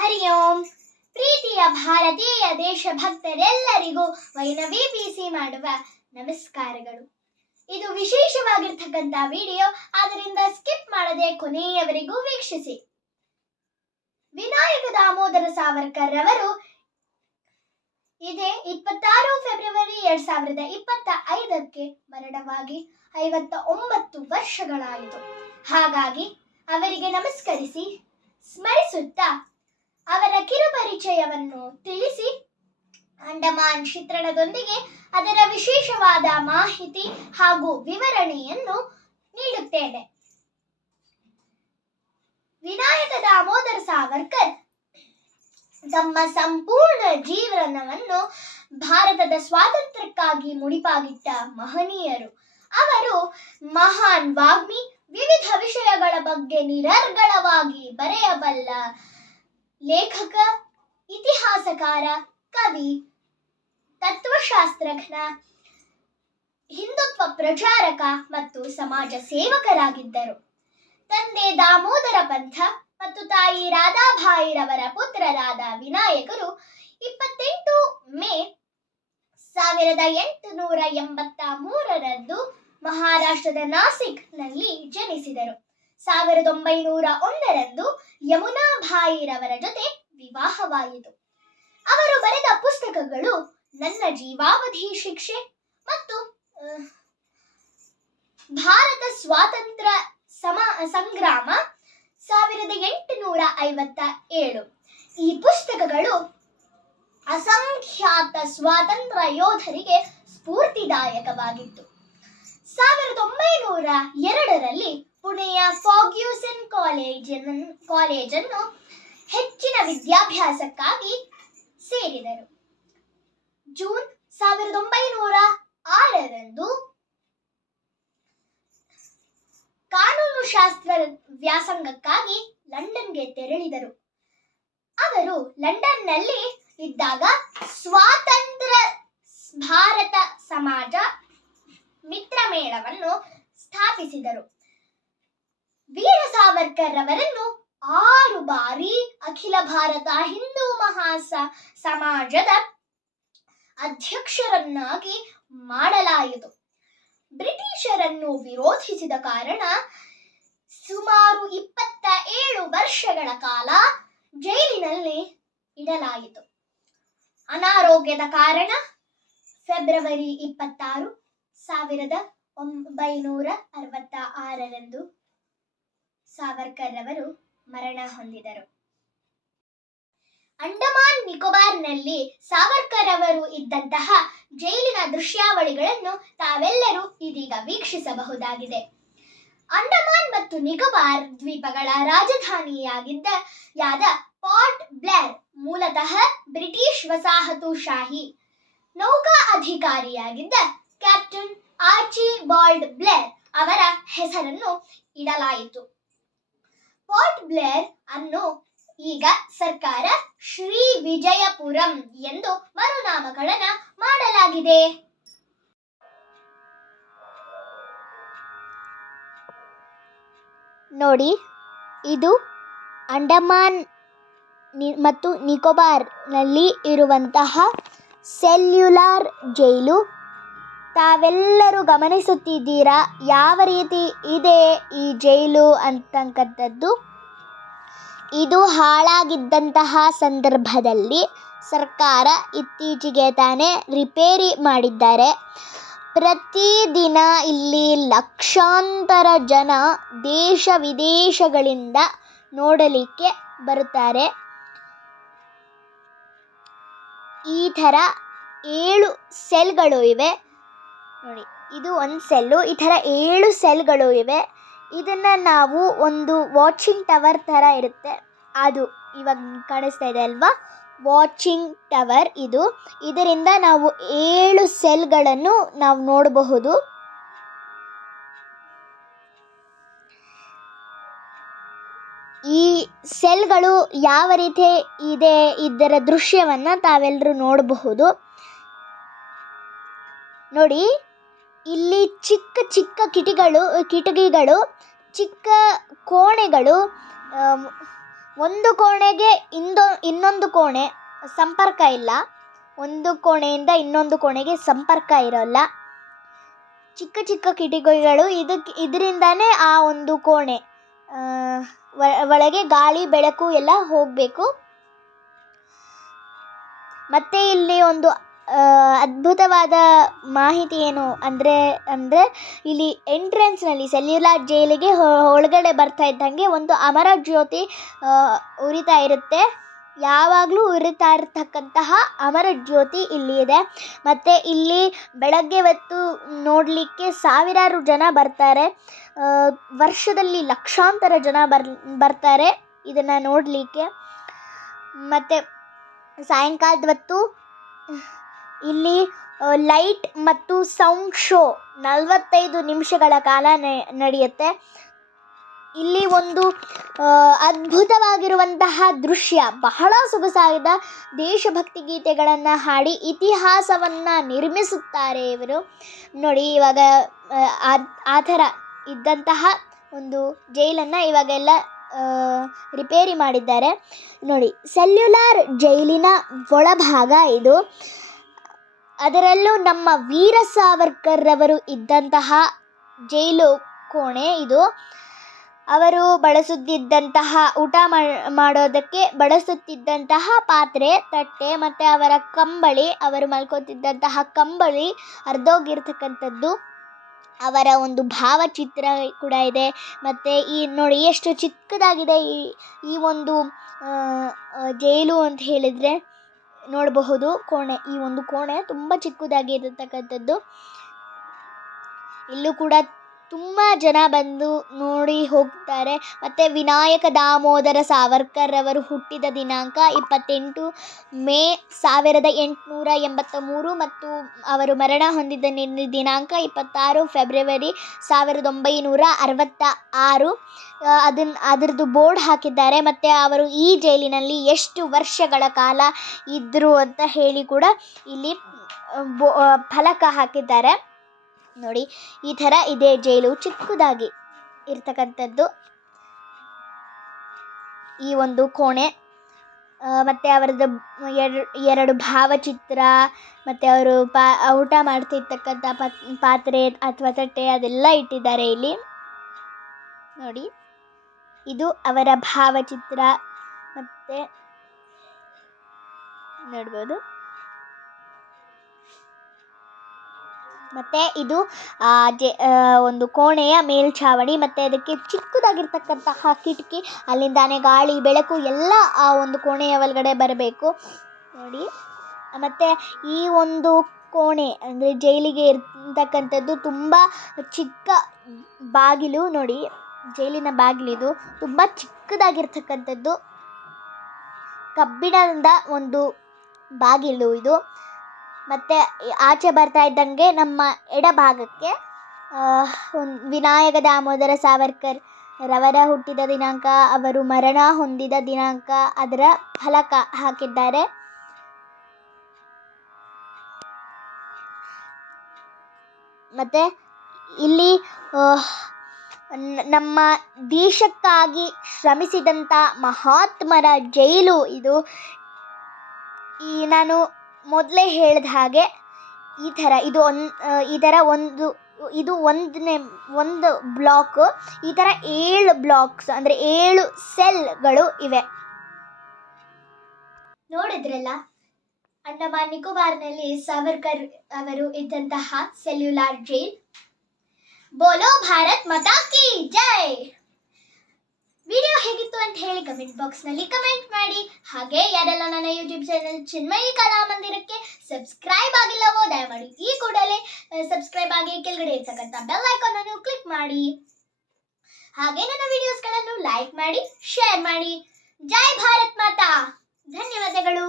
ಹರಿ ಓಂ. ಪ್ರೀತಿಯ ಭಾರತೀಯ ದೇಶಭಕ್ತರೆಲ್ಲರಿಗೂ ವೈನವಿ ಬಿಸಿ ಮಾಡುವ ನಮಸ್ಕಾರಗಳು. ಇದು ವಿಶೇಷವಾಗಿರ್ತಕ್ಕಂಥ ವಿಡಿಯೋ, ಆದ್ದರಿಂದ ಸ್ಕಿಪ್ ಮಾಡದೆ ಕೊನೆಯವರೆಗೂ ವೀಕ್ಷಿಸಿ. ವಿನಾಯಕ ದಾಮೋದರ ಸಾವರ್ಕರ್ ರವರು ಇದೇ ಇಪ್ಪತ್ತಾರು ಫೆಬ್ರವರಿ ಎರಡ್ ಸಾವಿರದ ಇಪ್ಪತ್ತ ಐದಕ್ಕೆ ಮರಣವಾಗಿ ಐವತ್ತ ಒಂಬತ್ತು ವರ್ಷಗಳಾಯಿತು. ಹಾಗಾಗಿ ಅವರಿಗೆ ನಮಸ್ಕರಿಸಿ ಸ್ಮರಿಸುತ್ತಾ ಅವರ ಕಿರುಪರಿಚಯವನ್ನು ತಿಳಿಸಿ ಅಂಡಮಾನ್ ಚಿತ್ರಣದೊಂದಿಗೆ ಅದರ ವಿಶೇಷವಾದ ಮಾಹಿತಿ ಹಾಗೂ ವಿವರಣೆಯನ್ನು ನೀಡುತ್ತೇನೆ. ವಿನಾಯಕ ದಾಮೋದರ ಸಾವರ್ಕರ್ ತಮ್ಮ ಸಂಪೂರ್ಣ ಜೀವನವನ್ನು ಭಾರತದ ಸ್ವಾತಂತ್ರ್ಯಕ್ಕಾಗಿ ಮುಡಿಪಾಗಿಟ್ಟ ಮಹನೀಯರು. ಅವರು ಮಹಾನ್ ವಾಗ್ಮಿ, ವಿವಿಧ ವಿಷಯಗಳ ಬಗ್ಗೆ ನಿರರ್ಗಳವಾಗಿ ಬರೆಯಬಲ್ಲ ಲೇಖಕ, ಇತಿಹಾಸಕಾರ, ಕವಿ, ತತ್ವಶಾಸ್ತ್ರಜ್ಞ, ಹಿಂದುತ್ವ ಪ್ರಚಾರಕ ಮತ್ತು ಸಮಾಜ ಸೇವಕರಾಗಿದ್ದರು. ತಂದೆ ದಾಮೋದರ ಪಂಥ ಮತ್ತು ತಾಯಿ ರಾಧಾಬಾಯಿರವರ ಪುತ್ರರಾದ ವಿನಾಯಕರು ಇಪ್ಪತ್ತೆಂಟು ಮೇ ಸಾವಿರದ ಎಂಟುನೂರ ಎಂಬತ್ತ ಮೂರರಂದು ಮಹಾರಾಷ್ಟ್ರದ ನಾಸಿಕ್ನಲ್ಲಿ ಜನಿಸಿದರು. ಸಾವಿರದ ಒಂಬೈನೂರ ಒಂದರಂದು ಯಮುನಾ ಭಾಯಿರವರ ಜೊತೆ ವಿವಾಹವಾಯಿತು. ಅವರು ಬರೆದ ಪುಸ್ತಕಗಳು ನನ್ನ ಜೀವಾವಧಿ ಶಿಕ್ಷೆ ಮತ್ತು ಭಾರತ ಸ್ವಾತಂತ್ರ್ಯ ಸಮ, ಸಂಗ್ರಾಮ ಸಾವಿರದ ಎಂಟುನೂರ ಐವತ್ತ ಏಳು ಈ ಪುಸ್ತಕಗಳು ಅಸಂಖ್ಯಾತ ಸ್ವಾತಂತ್ರ್ಯ ಯೋಧರಿಗೆ ಸ್ಫೂರ್ತಿದಾಯಕವಾಗಿತ್ತು. ಸಾವಿರದ ಒಂಬೈನೂರ ಎರಡರಲ್ಲಿ ಪುಣೆಯ ಫಾಗ್ಯೂಸನ್ ಕಾಲೇಜನ್ನು ಕಾಲೇಜನ್ನು ಹೆಚ್ಚಿನ ವಿದ್ಯಾಭ್ಯಾಸಕ್ಕಾಗಿ ಸೇರಿದರು. ಜೂನ್ ಸಾವಿರದ ಒಂಬೈನೂರ ಆರರಂದು ಕಾನೂನು ಶಾಸ್ತ್ರ ವ್ಯಾಸಂಗಕ್ಕಾಗಿ ಲಂಡನ್ಗೆ ತೆರಳಿದರು. ಅವರು ಲಂಡನ್ನಲ್ಲಿ ಇದ್ದಾಗ ಸ್ವಾತಂತ್ರ್ಯ ಭಾರತ ಸಮಾಜ ಮಿತ್ರಮೇಳವನ್ನು ಸ್ಥಾಪಿಸಿದರು. ವೀರ ಸಾವರ್ಕರ್ ಅವರನ್ನು ಆರು ಬಾರಿ ಅಖಿಲ ಭಾರತ ಹಿಂದೂ ಮಹಾಸ ಸಮಾಜದ ಅಧ್ಯಕ್ಷರನ್ನಾಗಿ ಮಾಡಲಾಯಿತು. ಬ್ರಿಟಿಷರನ್ನು ವಿರೋಧಿಸಿದ ಕಾರಣ ಸುಮಾರು ಇಪ್ಪತ್ತ ಏಳು ವರ್ಷಗಳ ಕಾಲ ಜೈಲಿನಲ್ಲಿ ಇಡಲಾಯಿತು. ಅನಾರೋಗ್ಯದ ಕಾರಣ ಫೆಬ್ರವರಿ ಇಪ್ಪತ್ತಾರು ಸಾವಿರದ ಒಂಬೈನೂರ ಅರವತ್ತ ಆರರಂದು ಸಾವರ್ಕರ್ ಅವರು ಮರಣ ಹೊಂದಿದರು. ಅಂಡಮಾನ್ ನಿಕೋಬಾರ್ನಲ್ಲಿ ಸಾವರ್ಕರ್ ಅವರು ಇದ್ದಂತಹ ಜೈಲಿನ ದೃಶ್ಯಾವಳಿಗಳನ್ನು ತಾವೆಲ್ಲರೂ ಇದೀಗ ವೀಕ್ಷಿಸಬಹುದಾಗಿದೆ. ಅಂಡಮಾನ್ ಮತ್ತು ನಿಕೋಬಾರ್ ದ್ವೀಪಗಳ ರಾಜಧಾನಿಯಾಗಿದ್ದ ಯಾದ ಪಾರ್ಟ್ ಬ್ಲೇರ್ ಮೂಲತಃ ಬ್ರಿಟಿಷ್ ವಸಾಹತುಶಾಹಿ ನೌಕಾ ಅಧಿಕಾರಿಯಾಗಿದ್ದ ಕ್ಯಾಪ್ಟನ್ ಆರ್ಚಿ ಬಾಲ್ಡ್ ಬ್ಲೇರ್ ಅವರ ಹೆಸರನ್ನು ಇಡಲಾಯಿತು. ಪಾರ್ಟ್ ಬ್ಲೇರ್ ಅನ್ನು ಈಗ ಸರ್ಕಾರ ಶ್ರೀ ವಿಜಯಪುರಂ ಎಂದು ಮರುನಾಮಕರಣ ಮಾಡಲಾಗಿದೆ. ನೋಡಿ, ಇದು ಅಂಡಮಾನ್ ಮತ್ತು ನಿಕೋಬಾರ್ನಲ್ಲಿ ಇರುವಂತಹ ಸೆಲ್ಯುಲಾರ್ ಜೈಲು ತಾವೆಲ್ಲರೂ ಗಮನಿಸುತ್ತಿದ್ದೀರಾ? ಯಾವ ರೀತಿ ಇದೆ ಈ ಜೈಲು ಅಂತಕ್ಕಂಥದ್ದು? ಇದು ಹಾಳಾಗಿದ್ದಂತಹ ಸಂದರ್ಭದಲ್ಲಿ ಸರ್ಕಾರ ಇತ್ತೀಚೆಗೆ ತಾನೇ ರಿಪೇರಿ ಮಾಡಿದ್ದಾರೆ. ಪ್ರತಿದಿನ ಇಲ್ಲಿ ಲಕ್ಷಾಂತರ ಜನ ದೇಶ ವಿದೇಶಗಳಿಂದ ನೋಡಲಿಕ್ಕೆ ಬರುತ್ತಾರೆ. ಈ ಥರ ಏಳು ಸೆಲ್ಗಳು ಇವೆ. ನೋಡಿ, ಇದು ಒಂದು ಸೆಲ್ಲು ಈ ಥರ ಏಳು ಸೆಲ್ಗಳು ಇವೆ. ಇದನ್ನು ನಾವು ಒಂದು ವಾಚಿಂಗ್ ಟವರ್ ಥರ ಇರುತ್ತೆ. ಅದು ಇವಾಗ ಕಾಣಿಸ್ತಾ ಇದೆ ಅಲ್ವಾ? ವಾಚಿಂಗ್ ಟವರ್ ಇದು. ಇದರಿಂದ ನಾವು ಏಳು ಸೆಲ್ಗಳನ್ನು ನಾವು ನೋಡಬಹುದು. ಈ ಸೆಲ್ಗಳು ಯಾವ ರೀತಿ ಇದೆ ಇದರ ದೃಶ್ಯವನ್ನು ತಾವೆಲ್ಲರೂ ನೋಡಬಹುದು. ನೋಡಿ ಇಲ್ಲಿ ಚಿಕ್ಕ ಚಿಕ್ಕ ಕಿಟಿಗಳು ಕಿಟಕಿಗಳು, ಚಿಕ್ಕ ಕೋಣೆಗಳು ಒಂದು ಕೋಣೆಗೆ ಇಂದೊ, ಇನ್ನೊಂದು ಕೋಣೆ ಸಂಪರ್ಕ ಇಲ್ಲ. ಒಂದು ಕೋಣೆಯಿಂದ ಇನ್ನೊಂದು ಕೋಣೆಗೆ ಸಂಪರ್ಕ ಇರೋಲ್ಲ. ಚಿಕ್ಕ ಚಿಕ್ಕ ಕಿಟಕಿಗಳು ಇದಕ್ಕೆ ಇದರಿಂದಾನೇ ಆ ಒಂದು ಕೋಣೆ ಒಳಗೆ ಗಾಳಿ, ಬೆಳಕು ಎಲ್ಲ ಹೋಗಬೇಕು. ಮತ್ತು ಇಲ್ಲಿ ಒಂದು ಅದ್ಭುತವಾದ ಮಾಹಿತಿ ಏನು ಅಂದರೆ ಅಂದರೆ ಇಲ್ಲಿ ಎಂಟ್ರೆನ್ಸ್ನಲ್ಲಿ ಸೆಲ್ಯುಲಾರ್ ಜೈಲಿಗೆ ಒಳಗಡೆ ಬರ್ತಾ ಇದ್ದಂಗೆ ಒಂದು ಅಮರ ಜ್ಯೋತಿ ಉರಿತಾ ಇರುತ್ತೆ. ಯಾವಾಗಲೂ ಉರಿತಾ ಇರತಕ್ಕಂತಹ ಅಮರ ಜ್ಯೋತಿ ಇಲ್ಲಿ ಇದೆ. ಮತ್ತು ಇಲ್ಲಿ ಬೆಳಗ್ಗೆ ಹೊತ್ತು ನೋಡಲಿಕ್ಕೆ ಸಾವಿರಾರು ಜನ ಬರ್ತಾರೆ. ವರ್ಷದಲ್ಲಿ ಲಕ್ಷಾಂತರ ಜನ ಬರ್, ಬರ್ತಾರೆ ಇದನ್ನು ನೋಡಲಿಕ್ಕೆ. ಮತ್ತು ಸಾಯಂಕಾಲದ ಹೊತ್ತು ಇಲ್ಲಿ ಲೈಟ್ ಮತ್ತು ಸೌಂಡ್ ಶೋ ನಲವತ್ತೈದು ನಿಮಿಷಗಳ ಕಾಲ ನಡೆಯುತ್ತೆ. ಇಲ್ಲಿ ಒಂದು ಅದ್ಭುತವಾಗಿರುವಂತಹ ದೃಶ್ಯ. ಬಹಳ ಸೊಗಸಾಗಿದ ದೇಶಭಕ್ತಿ ಗೀತೆಗಳನ್ನು ಹಾಡಿ ಇತಿಹಾಸವನ್ನು ನಿರ್ಮಿಸುತ್ತಾರೆ ಇವರು. ನೋಡಿ ಇವಾಗ ಆ, ಥರ ಇದ್ದಂತಹ ಒಂದು ಜೈಲನ್ನು ಇವಾಗೆಲ್ಲ ರಿಪೇರಿ ಮಾಡಿದ್ದಾರೆ. ನೋಡಿ ಸೆಲ್ಯುಲಾರ್ ಜೈಲಿನ ಒಳಭಾಗ ಇದು. ಅದರಲ್ಲೂ ನಮ್ಮ ವೀರ ಸಾವರ್ಕರ್ರವರು ಇದ್ದಂತಹ ಜೈಲು ಕೋಣೆ ಇದು. ಅವರು ಬಳಸುತ್ತಿದ್ದಂತಹ ಊಟ ಮಾಡೋದಕ್ಕೆ ಬಳಸುತ್ತಿದ್ದಂತಹ ಪಾತ್ರೆ, ತಟ್ಟೆ ಮತ್ತು ಅವರ ಕಂಬಳಿ, ಅವರು ಮಲ್ಕೋತಿದ್ದಂತಹ ಕಂಬಳಿ ಹರಿದೋಗಿರ್ತಕ್ಕಂಥದ್ದು ಅವರ ಒಂದು ಭಾವಚಿತ್ರ ಕೂಡ ಇದೆ. ಮತ್ತು ಈ ನೋಡಿ ಎಷ್ಟು ಚಿಕ್ಕದಾಗಿದೆ ಈ ಈ ಒಂದು ಜೈಲು ಅಂತ ಹೇಳಿದರೆ. ನೋಡಬಹುದು. ಕೋಣೆ ಈ ಒಂದು ಕೋಣೆ ತುಂಬ ಚಿಕ್ಕದಾಗಿರತಕ್ಕಂಥದ್ದು ಇಲ್ಲೂ ಕೂಡ ತುಂಬ ಜನ ಬಂದು ನೋಡಿ ಹೋಗ್ತಾರೆ. ಮತ್ತು ವಿನಾಯಕ ದಾಮೋದರ ಸಾವರ್ಕರ್ ಅವರು ಹುಟ್ಟಿದ ದಿನಾಂಕ ಇಪ್ಪತ್ತೆಂಟು ಮೇ ಸಾವಿರದ ಎಂಟುನೂರ ಎಂಬತ್ತ ಮೂರು ಮತ್ತು ಅವರು ಮರಣ ಹೊಂದಿದ ದಿನಾಂಕ ಇಪ್ಪತ್ತಾರು ಫೆಬ್ರವರಿ ಸಾವಿರದ ಒಂಬೈನೂರ ಅರವತ್ತ ಆರು. ಅದನ್ನು ಅದರದ್ದು ಬೋರ್ಡ್ ಹಾಕಿದ್ದಾರೆ. ಮತ್ತು ಅವರು ಈ ಜೈಲಿನಲ್ಲಿ ಎಷ್ಟು ವರ್ಷಗಳ ಕಾಲ ಇದ್ದರು ಅಂತ ಹೇಳಿ ಕೂಡ ಇಲ್ಲಿ ಬೋ ಫಲಕ ಹಾಕಿದ್ದಾರೆ. ನೋಡಿ, ಈ ಥರ ಇದೆ ಜೈಲು ಚಿಕ್ಕದಾಗಿ ಇರ್ತಕ್ಕಂಥದ್ದು. ಈ ಒಂದು ಕೋಣೆ ಮತ್ತು ಅವರದ್ದು ಎರಡು ಎರಡು ಭಾವಚಿತ್ರ, ಮತ್ತು ಅವರು ಪಾ, ಊಟ ಮಾಡ್ತಿರ್ತಕ್ಕಂಥ ಪಾತ್, ಪಾತ್ರೆ ಅಥವಾ ತಟ್ಟೆ ಅದೆಲ್ಲ ಇಟ್ಟಿದ್ದಾರೆ ಇಲ್ಲಿ. ನೋಡಿ, ಇದು ಅವರ ಭಾವಚಿತ್ರ, ಮತ್ತು ನೋಡ್ಬೋದು. ಮತ್ತು ಇದು ಜೆ ಒಂದು ಕೋಣೆಯ ಮೇಲ್ಛಾವಣಿ, ಮತ್ತು ಅದಕ್ಕೆ ಚಿಕ್ಕದಾಗಿರ್ತಕ್ಕಂತಹ ಕಿಟಕಿ, ಅಲ್ಲಿಂದಾನೆ ಗಾಳಿ, ಬೆಳಕು, ಎಲ್ಲ ಆ ಒಂದು ಕೋಣೆಯ ಒಳಗಡೆ ಬರಬೇಕು. ನೋಡಿ, ಮತ್ತು ಈ ಒಂದು ಕೋಣೆ, ಅಂದರೆ ಜೈಲಿಗೆ ಇರ್ತಕ್ಕಂಥದ್ದು ತುಂಬ ಚಿಕ್ಕ ಬಾಗಿಲು, ನೋಡಿ, ಜೈಲಿನ ಬಾಗಿಲಿದು ತುಂಬ ಚಿಕ್ಕದಾಗಿರ್ತಕ್ಕಂಥದ್ದು ಕಬ್ಬಿಣದಿಂದ ಒಂದು ಬಾಗಿಲು ಇದು. ಮತ್ತು ಆಚೆ ಬರ್ತಾ ಇದ್ದಂಗೆ ನಮ್ಮ ಎಡಭಾಗಕ್ಕೆ ಒಂದು ವಿನಾಯಕ ದಾಮೋದರ ಸಾವರ್ಕರ್ ರವರ ಹುಟ್ಟಿದ ದಿನಾಂಕ, ಅವರು ಮರಣ ಹೊಂದಿದ ದಿನಾಂಕ, ಅದರ ಫಲಕ ಹಾಕಿದ್ದಾರೆ. ಮತ್ತು ಇಲ್ಲಿ ನಮ್ಮ ದೇಶಕ್ಕಾಗಿ ಶ್ರಮಿಸಿದಂಥ ಮಹಾತ್ಮರ ಜೈಲು ಇದು. ಈ ನಾನು ಮೊದಲೇ ಹೇಳಿದ ಹಾಗೆ ಈ ಥರ ಇದು ಒನ್ ಥರ ಒಂದು, ಇದು ಒಂದನೇ, ಒಂದು ಬ್ಲಾಕು ಈ ಥರ ಏಳು ಬ್ಲಾಕ್ಸ್ ಅಂದರೆ ಏಳು ಸೆಲ್ಗಳು ಇವೆ. ನೋಡಿದ್ರಲ್ಲ, ಅಂಡಮಾನ್ ನಿಕೋಬಾರ್ನಲ್ಲಿ ಸಾವರ್ಕರ್ ಅವರು ಇದ್ದಂತಹ ಸೆಲ್ಯುಲಾರ್ ಜೈಲ್ ಬೋಲೋ ಭಾರತ್ ಮಾತಾ ಕಿ ಜೈ! ವಿಡಿಯೋ ಹೇಗಿತ್ತು ಅಂತ ಹೇಳಿ ಕಮೆಂಟ್ ಬಾಕ್ಸ್ನಲ್ಲಿ ಕಮೆಂಟ್ ಮಾಡಿ. ಹಾಗೆ ಯಾರೆಲ್ಲ ನನ್ನ ಯೂಟ್ಯೂಬ್ ಚಾನಲ್ ಚಿನ್ಮಯಿ ಕಲಾಮಂದಿರಕ್ಕೆ ಸಬ್ಸ್ಕ್ರೈಬ್ ಆಗಿಲ್ಲವೋ ದಯಮಾಡಿ ಈ ಕೂಡಲೇ ಸಬ್ಸ್ಕ್ರೈಬ್ ಆಗಿ ಕೆಳಗಡೆ ಇರ್ತಕ್ಕಂಥ ಬೆಲ್ ಐಕಾನ್ ಅನ್ನು ಕ್ಲಿಕ್ ಮಾಡಿ. ಹಾಗೆ ನನ್ನ ವಿಡಿಯೋಸ್ಗಳನ್ನು ಲೈಕ್ ಮಾಡಿ ಶೇರ್ ಮಾಡಿ. ಜೈ ಭಾರತ್ ಮಾತಾ. ಧನ್ಯವಾದಗಳು.